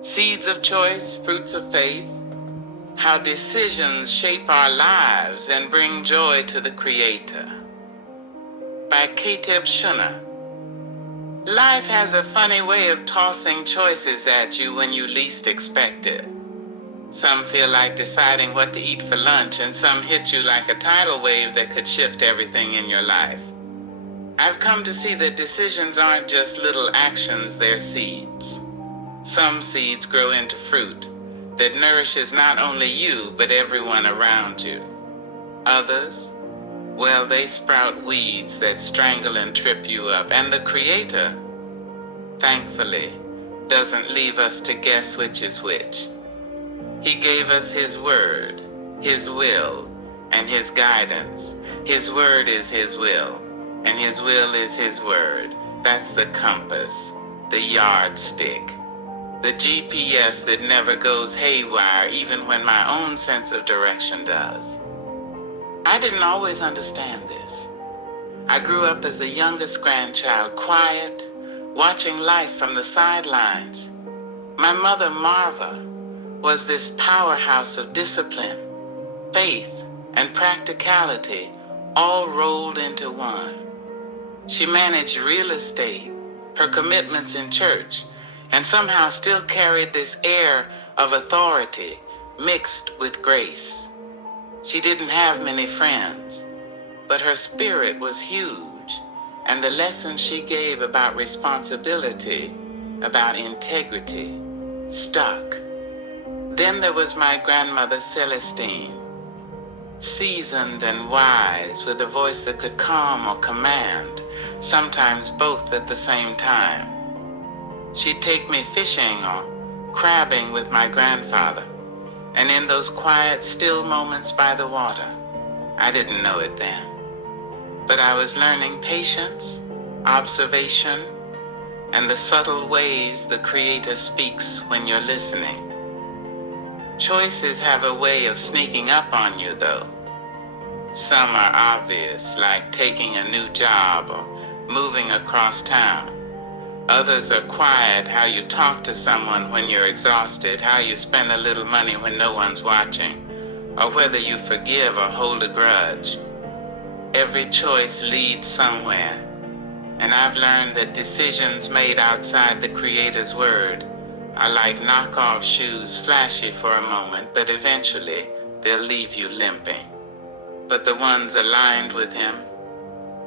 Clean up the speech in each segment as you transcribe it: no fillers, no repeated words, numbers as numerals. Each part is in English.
Seeds of Choice, Fruits of Faith, How Decisions Shape Our Lives and Bring Joy to the Creator, by Kateb Shuna. Life has a funny way of tossing choices at you when you least expect it. Some feel like deciding what to eat for lunch, and some hit you like a tidal wave that could shift everything in your life. I've come to see that decisions aren't just little actions, they're seeds. Some seeds grow into fruit that nourishes not only you, but everyone around you. Others, well, they sprout weeds that strangle and trip you up. And the Creator, thankfully, doesn't leave us to guess which is which. He gave us His Word, His will, and His guidance. His Word is His will, and His will is His Word. That's the compass, the yardstick, the GPS that never goes haywire even when my own sense of direction does. I didn't always understand this. I grew up as the youngest grandchild, quiet, watching life from the sidelines. My mother, Marva, was this powerhouse of discipline, faith, and practicality all rolled into one. She managed real estate, her commitments in church, and somehow still carried this air of authority mixed with grace. She didn't have many friends, but her spirit was huge, and the lessons she gave about responsibility, about integrity, stuck. Then there was my grandmother Celestine, seasoned and wise, with a voice that could calm or command, sometimes both at the same time. She'd take me fishing or crabbing with my grandfather, and in those quiet, still moments by the water, I didn't know it then, but I was learning patience, observation, and the subtle ways the Creator speaks when you're listening. Choices have a way of sneaking up on you, though. Some are obvious, like taking a new job or moving across town. Others are quiet, how you talk to someone when you're exhausted, how you spend a little money when no one's watching, or whether you forgive or hold a grudge. Every choice leads somewhere, and I've learned that decisions made outside the Creator's Word are like knockoff shoes, flashy for a moment, but eventually they'll leave you limping. But the ones aligned with Him,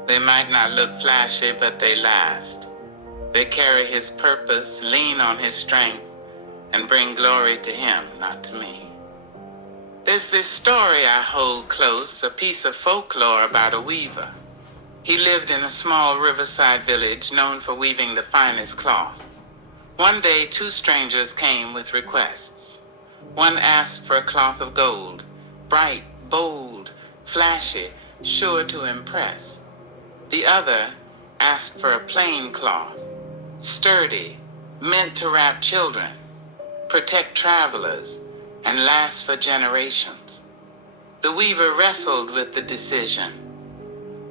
they might not look flashy, but they last. They carry His purpose, lean on His strength, and bring glory to Him, not to me. There's this story I hold close, a piece of folklore about a weaver. He lived in a small riverside village known for weaving the finest cloth. One day, two strangers came with requests. One asked for a cloth of gold, bright, bold, flashy, sure to impress. The other asked for a plain cloth, sturdy, meant to wrap children, protect travelers, and last for generations. The weaver wrestled with the decision.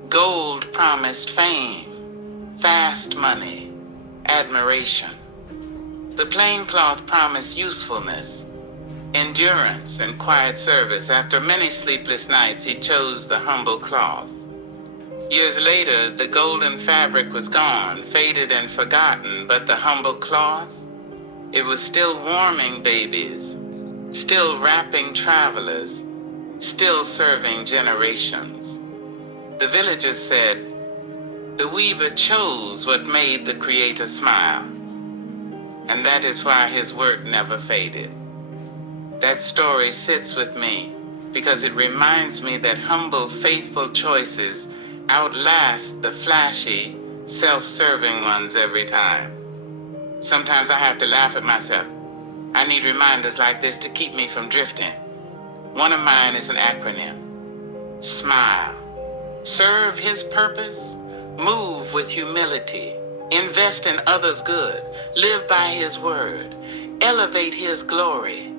Gold promised fame, fast money, admiration. The plain cloth promised usefulness, endurance, and quiet service. After many sleepless nights, he chose the humble cloth. Years later, the golden fabric was gone, faded and forgotten, but the humble cloth, it was still warming babies, still wrapping travelers, still serving generations. The villagers said, the weaver chose what made the Creator smile, and that is why His work never faded. That story sits with me because it reminds me that humble, faithful choices outlast the flashy, self-serving ones every time. Sometimes I have to laugh at myself. I need reminders like this to keep me from drifting. One of mine is an acronym. SMILE. Serve His purpose, move with humility, invest in others' good, live by His word, elevate His glory.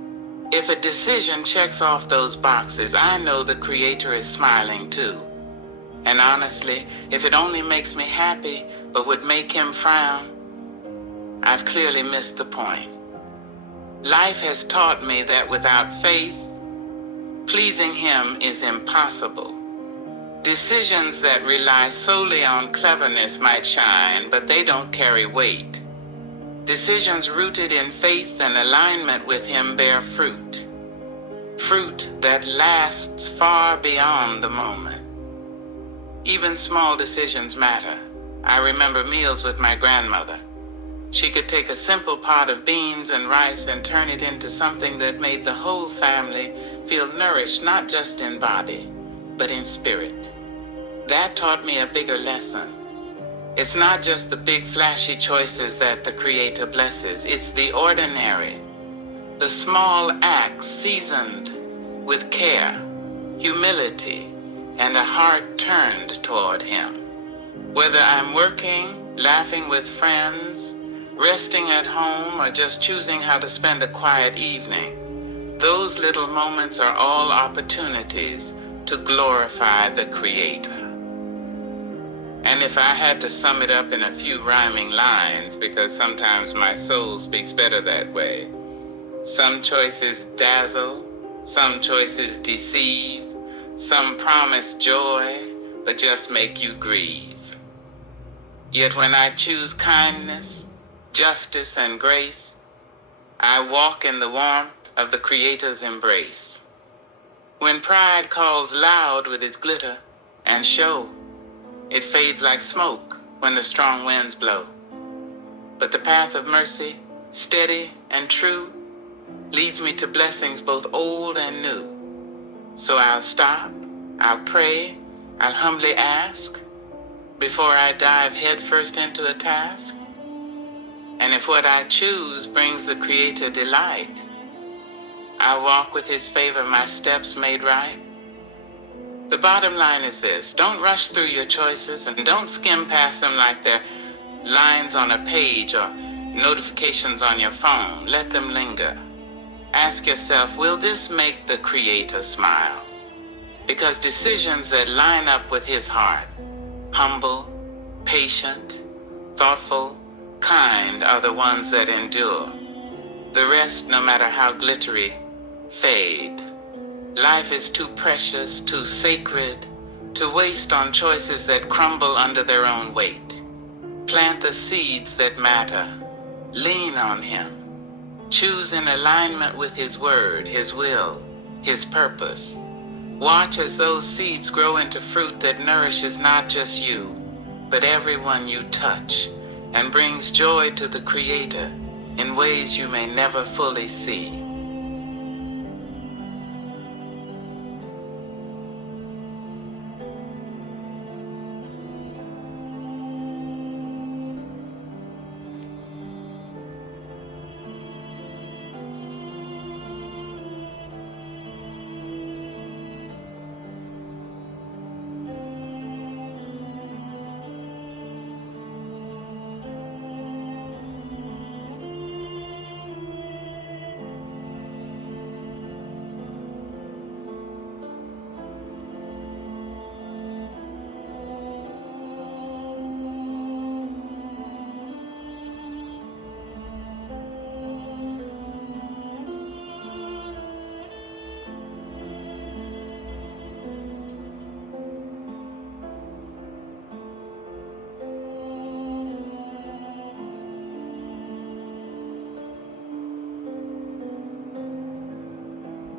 If a decision checks off those boxes, I know the Creator is smiling too. And honestly, if it only makes me happy but would make Him frown, I've clearly missed the point. Life has taught me that without faith, pleasing Him is impossible. Decisions that rely solely on cleverness might shine, but they don't carry weight. Decisions rooted in faith and alignment with Him bear fruit. Fruit that lasts far beyond the moment. Even small decisions matter. I remember meals with my grandmother. She could take a simple pot of beans and rice and turn it into something that made the whole family feel nourished, not just in body, but in spirit. That taught me a bigger lesson. It's not just the big flashy choices that the Creator blesses. It's the ordinary, the small acts seasoned with care, humility, and a heart turned toward Him. Whether I'm working, laughing with friends, resting at home, or just choosing how to spend a quiet evening, those little moments are all opportunities to glorify the Creator. And if I had to sum it up in a few rhyming lines, because sometimes my soul speaks better that way, some choices dazzle, some choices deceive, some promise joy, but just make you grieve. Yet when I choose kindness, justice, and grace, I walk in the warmth of the Creator's embrace. When pride calls loud with its glitter and show, it fades like smoke when the strong winds blow. But the path of mercy, steady and true, leads me to blessings both old and new. So I'll stop, I'll pray, I'll humbly ask before I dive headfirst into a task. And if what I choose brings the Creator delight, I'll walk with His favor, my steps made right. The bottom line is this: don't rush through your choices and don't skim past them like they're lines on a page or notifications on your phone. Let them linger. Ask yourself, will this make the Creator smile? Because decisions that line up with His heart, humble, patient, thoughtful, kind, are the ones that endure. The rest, no matter how glittery, fade. Life is too precious, too sacred, to waste on choices that crumble under their own weight. Plant the seeds that matter. Lean on Him. Choose in alignment with His word, His will, His purpose. Watch as those seeds grow into fruit that nourishes not just you, but everyone you touch, and brings joy to the Creator in ways you may never fully see.